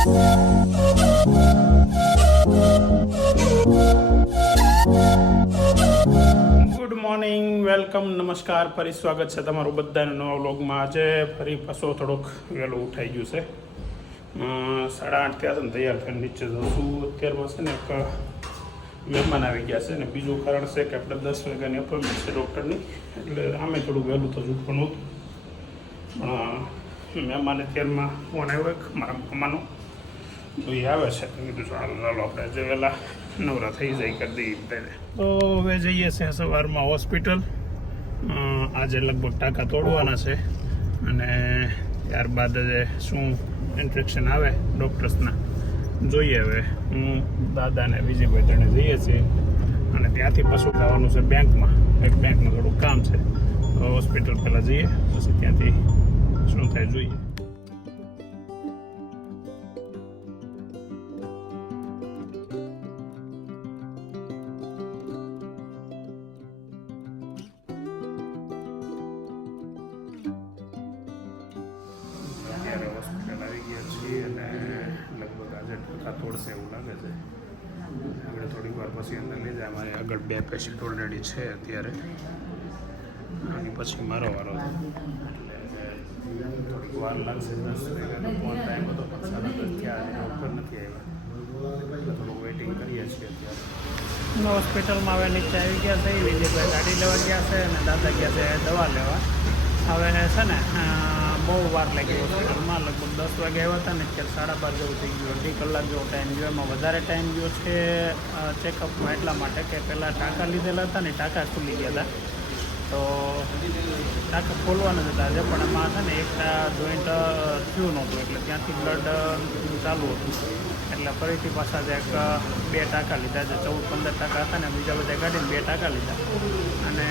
Good morning, welcome, નમસ્કાર, ફરી સ્વાગત છે તમારું બધાનું નવા વ્લોગમાં. આજે ફરી પાછો થોડોક વહેલું ઉઠાઈ ગયું છે. 8:30 થયા છે ને તૈયાર થઈને નીચે જશું. અત્યારમાં છે ને એક મહેમાન આવી ગયા છે ને બીજું કારણ છે કે આપણે 10 વાગ્યાની અપોઇન્ટમેન્ટ છે ડૉક્ટરની, એટલે આમે થોડું વહેલું તો ઉઠવાનું હતું. પણ મહેમાન અત્યારમાં ફોન આવ્યો એક મારા મામાનો, તો એ આવે છે તો કીધું ચાલો આપણે જે વહેલા નવરા થઈ જાય કરી દઈએ. તો હવે જઈએ છીએ સવારમાં હોસ્પિટલ. આજે લગભગ ટાંકા તોડવાના છે અને ત્યારબાદ શું ઇન્ફેક્શન આવે ડૉક્ટર્સના જોઈએ. હવે હું દાદાને વિજયભાઈ ત્રણે જઈએ છીએ અને ત્યાંથી પાછું જવાનું છે બેંકમાં. એક બેંકમાં થોડું કામ છે, હોસ્પિટલ પહેલાં જઈએ પછી ત્યાંથી શું થાય જોઈએ. હોસ્પિટલ આવી ગયા છીએ અને લગભગ આજે ટાંકા તોડશે એવું લાગે છે. આપણે થોડીક વાર પછી અંદર લઈ જાય. અમારે આગળ 2 પેશન્ટ ઓલરેડી છે અત્યારે, અને પછી મારો વારો છે. થોડીક વાર લાગશે. 10 વાગ્યાનો ફોન ટાઈમ હતો પણ 10:30 થયા ડૉક્ટર નથી આવ્યા, એટલે થોડું વેઇટિંગ કરીએ છીએ અત્યારે. હોસ્પિટલમાં હવે નીચે આવી ગયા છે. વિજયભાઈ ગાડી લેવા ગયા છે અને દાદા ગયા છે દવા લેવા. હવે છે ને બહુ વાર લાગી હોસ્પિટલમાં. લગભગ 10 વાગે આવ્યા હતા ને અત્યારે 12:30 જેવું થઈ ગયું. 2 કલાક જેવો ટાઈમ ગયો. એમાં વધારે ટાઈમ ગયો છે ચેકઅપમાં એટલા માટે કે પહેલાં ટાંકા લીધેલા હતા ને ટાંકા ખુલી ગયા હતા, તો ટાંકા ખોલવાના જ હતા આજે. પણ એમાં છે ને એક જોઈન્ટ થયું નહોતું, એટલે ત્યાંથી બ્લડ ચાલુ હતું. એટલે ફરીથી પાછા જે 2 ટાંકા લીધા, જે 14-15 ટાંકા હતા ને બીજા બધા કાઢીને 2 ટાંકા લીધા. અને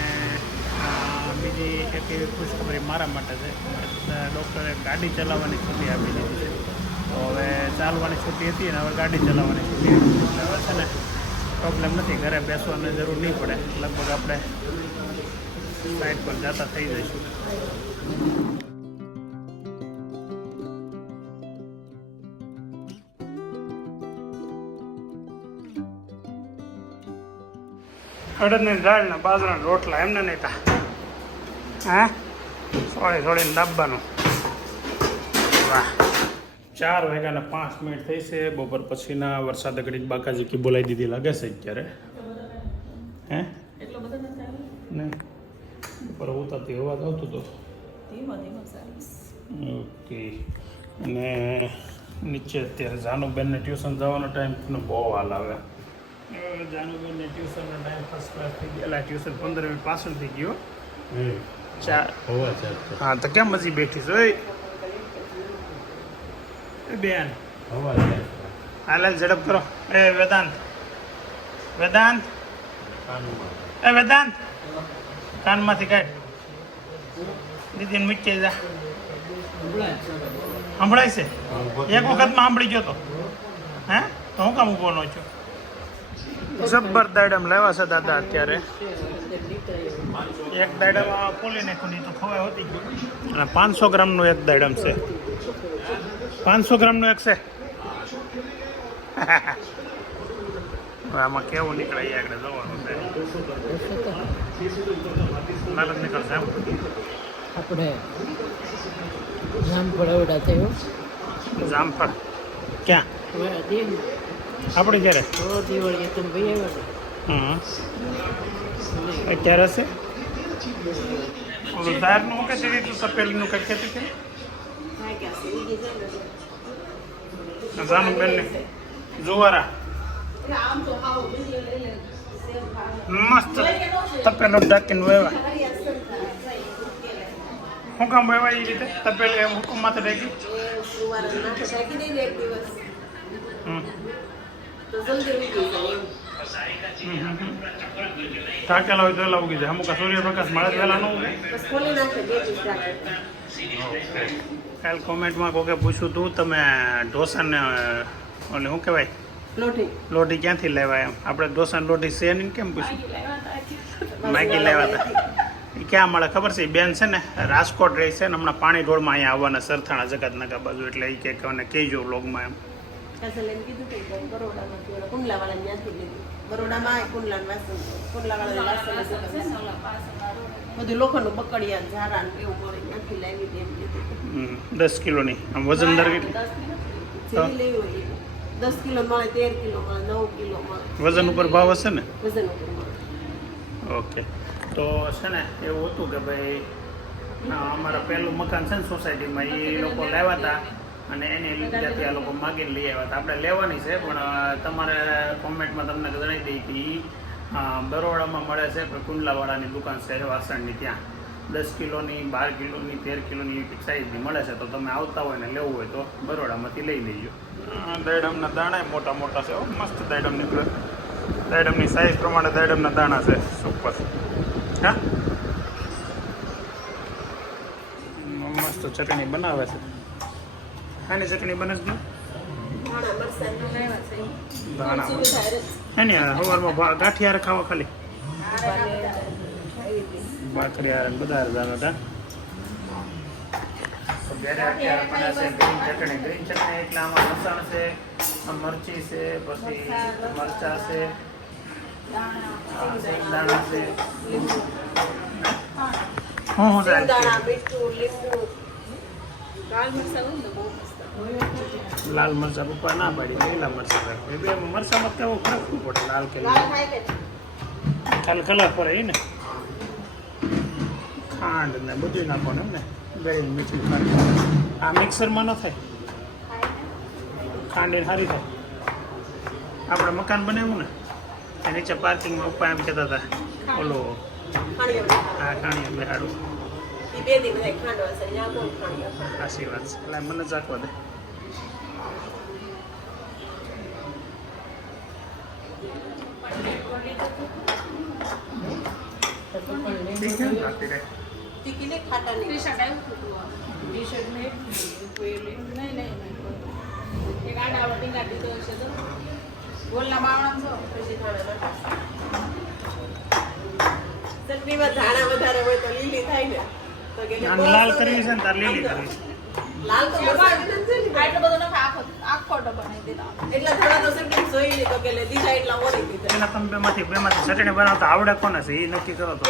બીજી એક એવી ખુશખબરી મારા માટે છે, ડૉક્ટરે ગાડી ચલાવવાની છૂટી આપી દીધી છે. તો હવે ચાલવાની છૂટી હતી અને હવે ગાડી ચલાવવાની છૂટી હતી. એટલે હવે છે ને પ્રોબ્લેમ નથી, ઘરે બેસવાની જરૂર નહીં પડે. લગભગ આપણે સાઈડ પર જતા થઈ જઈશું. અડદની દાળ ને બાજરાના રોટલા એમને નહીં તા, હા સોળીને દાબવાનું. વાહ, 4 વાગ્યાના 5 મિનિટ થઈ છે. બપોર પછીના વરસાદ ઘડીક બાકાજી બોલાવી દીધી લાગે છે અત્યારે. હે નહીં બપોર ઉતારતી અવાજ આવતો હતો. ઓકે. અને નીચે અત્યારે જાનુબેનને ટ્યુશન જવાનો ટાઈમ બહુ હાલ આવે. જાનુબેનને ટ્યુશનનો ટાઈમ ફર્સ્ટ ક્લાસ થઈ ગયેલા. ટ્યુશન 15 મિનિટ પાછળ થઈ ગયો. હા, તો કેમ હજી બેઠી છો બેન? હાલ ઝડપ કરો. વેદાંત વેદાંત કાનમાંથી કાઢ. દીદીને મૂકી જા. સંભળાય છે? એક વખતમાં સાંભળી ગયો તો હે, તો હું કામ ઊભો ન છું? જબ્બર દાડમ લેવા છે દાદા અત્યારે. એક દાડમ ખોલી નાખ્યું, નહીં તો ખવાય હોતી ગયું. અને 500 ગ્રામનું એક દાડમ છે. 500 ગ્રામનું એક છે. આમાં કેવું નીકળે એ આગળ જવાનું છે. લાલચ નીકળશે એમ. આપણે જામફળ આવડા થયો. જામફળ ક્યાં? આપણે ક્યારે? દિવાળી તમે ભાઈ આવ્યા. હા, ક્યારે હશે? ઓલું ધારનું કે તું સપેલીનું કંઈક કહેતી હતી જાનુબેનને. જુવારા મસ્ત તપેલો ઢાંકીને વેવા. શું કામ વેવા એ રીતે તપેલી હુકમ માથે ઢાંકી? ઢાંકેલા હોય તો એલા ઉગી જાય. અમુક સૂર્યપ્રકાશ મળે તો એલા ન ઉગે. કાલ કોમેન્ટમાં કોકે પૂછ્યું હતું તમે ઢોસાને ઓલે શું કહેવાય લોઢી ક્યાંથી લેવાય એમ. આપણે ઢોસાને લોઢી છે નહીં કેમ પૂછ્યું? માગી લેવા હતા. એ ક્યાં મળે ખબર છે? બેન છે ને રાજકોટ રહી છે ને હમણાં પાણી ઢોળમાં અહીંયા આવવાના સરથાણા જગતનગર બાજુ, એટલે એ કે મને કહેજો વ્લોગમાં એમ. કાસે લઈને કીધું કે બરોડામાંથી ઓલા કુંડલાવાળા ત્યાંથી લીધું. બરોડામાં કુંડલા વાસણ બધું લોખંડનું બકડિયા ઝારા ને એવું મળે ત્યાંથી લાવી દે એમ કીધું. 10 કિલોની આમ વજન દર કેટલી? 10 કિલો જેવી લેવી હોય 10 કિલો મળે, 13 કિલો મળે, 9 કિલો મળે. વજન ઉપર ભાવ હશે ને? વજન ઉપર મળે. ઓકે. તો છે ને એવું હતું કે ભાઈ અમારા પહેલું મકાન છે ને સોસાયટીમાં એ લોકો લાવ્યા હતા અને એની ત્યાંથી આ લોકો માગીને લઈ આવ્યા હતા. આપણે લેવાની છે પણ તમારે કોમેન્ટમાં તમને જણાવી દઈએ કે એ બરોડામાં મળે છે પણ કુંડલાવાળાની દુકાન છે વાસણની, ત્યાં 10 કિલોની, 12 કિલોની, 13 કિલોની સાઈઝની મળે છે. તો તમે આવતા હોય ને લેવું હોય તો બરોડામાંથી લઈ લેજો. દાડમના દાણા મોટા મોટા છે, મસ્ત દાડમ નીકળે. દાડમની સાઈઝ પ્રમાણે દાડમના દાણા છે, સુપર. હા, મસ્ત ચટણી બનાવે છે. આની ચટણી બને છે દાણા એની સવારમાં ગાંઠિયા ખાવા ખાલી ભાખરી હારે બધા દાણા હતા. અત્યારે બને છે ગ્રીન ચટણી. ગ્રીન ચટણી એટલે આમાં લસણ છે, મરચી છે, પછી મરચા છે, દાણા છે, લાલ મરચા પપ્પા ના પાડી, લીલા મરચા રાખે. બે મરચામાં કેવું ફરક પડે, લાલ કે ખાલી કલર પડે એ ને. ખાંડ ને બધું નાખવાનું એમ ને, ગળી મીઠી ખાંડ. આ મિક્સરમાં ન થાય, ખાંડ સારી થાય. આપણે મકાન બનાવ્યું ને એ નીચે પાર્કિંગમાં પપ્પા એમ કહેતા હતા ઓલો હા ખાણીઓ બેહાડું. સાચી વાત છે. એટલે મને જ રાખવા દે. ચટણીમાં ધાણા વધારે હોય તો લીલી થાય ને. લાલ કરવી છે ને તાર લીલી કરવી છે. લાલ તો આટલો બધો નથી, આખો ડબ્બો બનાવી દીધા. એટલા ધાણા તો ચટણી જોઈ લીધો કે દીધા એટલા ઓરી દીધા. એના તમે બેમાંથી ચટણી બનાવતા આવડે કોને છે એ નક્કી કરો તો.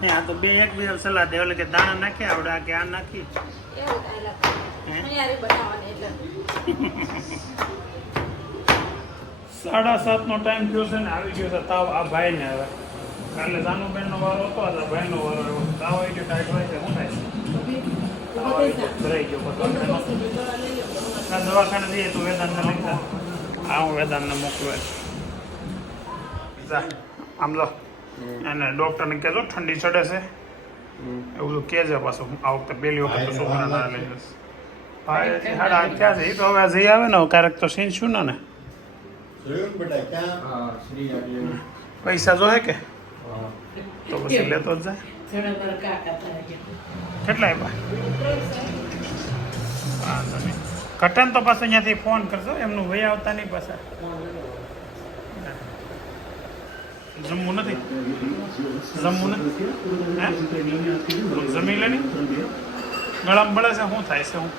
હા તો બે એક બીજા સલાહ દે, એટલે કે દાણા નાખી આવડે કે આ નાખી. 7:30 નો ટાઈમ થયો છે ને આવી ગયો છે તાવ આ ભાઈ ને. હવે કાલે જાનુબેન નો વારો હતો, આ ભાઈ નો વારો આવ્યો. તાવ આવી ગયો, ટાઈટ હોય છે, શું થાય છે? ભરાઈ ગયો દવાખાને જઈએ તો વેદાંતને લખતા. હા હું વેદાંતને મોકલું. આમ લો એને ડૉક્ટરને કહેજો ઠંડી ચડે છે એવું બધું કહેજે. પાછું આ વખતે પહેલી વખત છોકરાના લઈ જશે. ભાઈ 8:30 થયા છે એ તો હવે જઈ આવે ને ક્યારેક તો સીન શું ને પૈસા જોહે કે તો પછી લેતો જ જાય. કેટલા આપ્યા? કટન તો પાછું અહીંયાથી ફોન કરશો, એમનું વહી આવતા નહીં પાછા. જમવું નથી, જમવું નથી, જમી લે નહીં. ગળામાં બળે છે, શું થાય છે? હું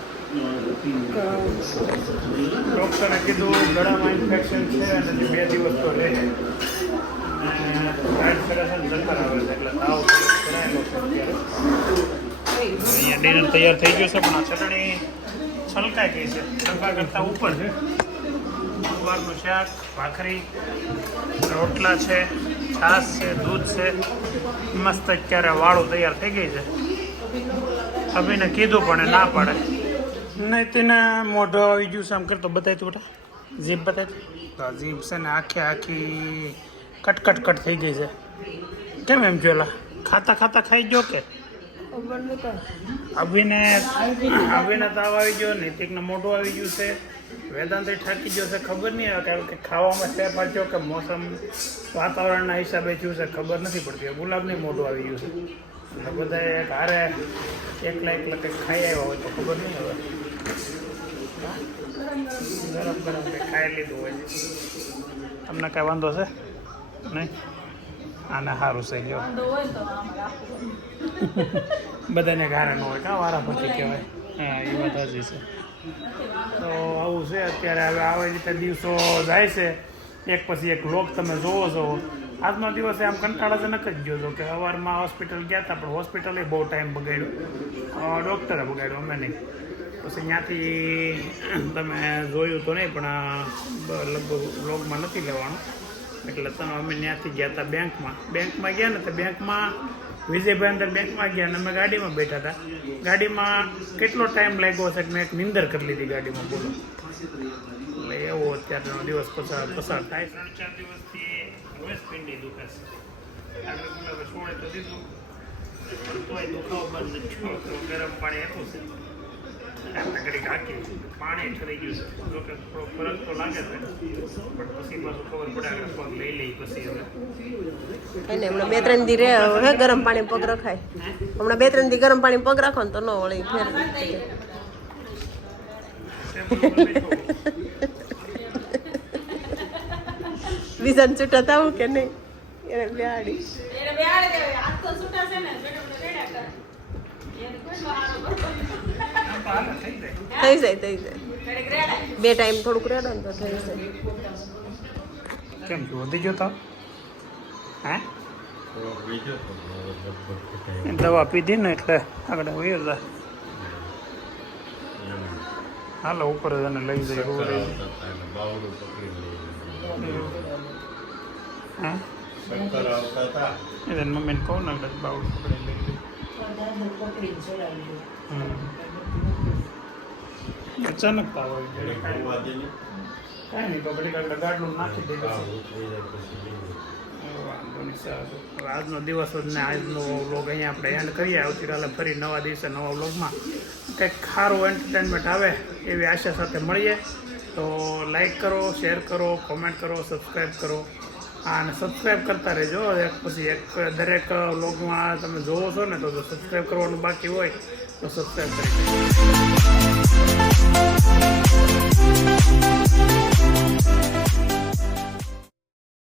ડૉક્ટરે કીધું ગળામાં ઇન્ફેક્શન છે અને 2 દિવસ તો રહે. અહીંયા ડિનર તૈયાર થઈ ગયો છે પણ આ ચટણી છલકાઈ ગઈ છે, છલકા કરતાં ઉપર છે. સવારનું શાક, ભાખરી, રોટલા છે, છાશ છે, દૂધ છે, મસ્ત અત્યારે વાળું તૈયાર થઈ ગઈ છે. અભિને કીધું પણ એ ના પાડે. નહીં તેને મોઢો આવી ગયું છે આમ કરતો બતાવી તું બેટા, જીભ બતાવી તો જીભ છે ને આખી કટ થઈ ગઈ છે. કેમ એમ જોયેલા ખાતા ખાઈ ગયો કે અભિને તાવ આવી ગયો, નૈતિકને મોઢું આવી ગયું છે, વેદાંત થાકી ગયો છે. ખબર નહીં આવે કારણ કે ખાવામાં ફેરફાર થયો કે મોસમ વાતાવરણના હિસાબે થયું છે, ખબર નથી પડતી. ગુલાબની મોઢું આવી ગયું છે અને બધા હારે એકલા કંઈક ખાઈ આવ્યા હોય તો ખબર નહીં હવે. ગરમ કંઈક ખાઈ લીધું હોય. તમને કાંઈ વાંધો છે નહીં? આને સારું છે ગયો બધાને ગારે ન હોય કાં વારા પછી કહેવાય. હા એ વાત હજી છે. તો આવું છે અત્યારે. હવે આવી રીતે દિવસો જાય છે, એક પછી એક વ્લોગ તમે જોવો છો. આજનો દિવસે આમ કંટાળાજનક જ ગયો હતો કે સવારમાં હોસ્પિટલ ગયા હતા, પણ હોસ્પિટલે બહુ ટાઈમ બગાડ્યો, ડૉક્ટરે બગાડ્યો, અમે નહીં. પછી ત્યાંથી તમે જોયું તો નહીં, પણ લગભગ વ્લોગમાં નથી લેવાનું. એટલે અમે ત્યાંથી ગયા હતા બેંકમાં ગયા ને, તો બેંકમાં વિજયભાઈ અંદર બેંકમાં ગયા અને અમે ગાડીમાં બેઠા હતા. ગાડીમાં કેટલો ટાઈમ લાગ્યો છે કે મેં એક નિંદર કરી લીધી ગાડીમાં, બોલો. એટલે એવો અત્યારનો દિવસ પસાર થાય. 3-4 દિવસથી રોજ પિંડી દુખે છે. છોડે તો દીધું, તોય દુખાવો બંધ નથી થયો. ગરમ પાણી આપ્યું છે, ઘડી કાકી પાણી ઠરી ગયું છે. જોકે થોડો ફરક તો લાગે છે, પણ પછી પાછું ખબર પડે કે પગ લઈ લઈ પછી હવે એને હમણાં 2-3 દી રે હવે ગરમ પાણી પગ રખાય. હમણાં 2-3 દી ગરમ પાણી પગ રાખો ને તો ન વળી ફેર. વિઝન છૂટા થવું કે નહીં એને બેહાડી થઈ જાય 2 ટાઈમ થોડુંક રેડો ને તો થઈ જાય. કેમ છું વધી ગયો તો? હે દવા પીધી ને એટલે આગળ વયો જાય. હાલો ઉપર એને લઈ જાય. હા એને મમ્મીને કહું ને એટલે બાવડું પકડી લઈ લે. અચાનક તાવ આવી ગયો. કાંઈ નહીં, પકડી કાઢે ગાડલું નાખી દીધું. વાંધો નહીં, સારું. આજનો દિવસ જ ને આજનો વ્લોગ અહીંયા આપણે એન્ડ કરીએ. આવતીકાલે ફરી નવા દિવસે નવા વ્લોગમાં કંઈક સારું એન્ટરટેનમેન્ટ આવે એવી આશા સાથે મળીએ. તો લાઈક કરો, શેર કરો, કોમેન્ટ કરો, સબસ્ક્રાઈબ કરો. અને સબસ્ક્રાઈબ કરતા રહેજો. એક પછી એક દરેક વ્લોગમાં તમે જોવો છો ને, તો સબસ્ક્રાઈબ કરવાનું બાકી હોય તો સબસ્ક્રાઈબ કરી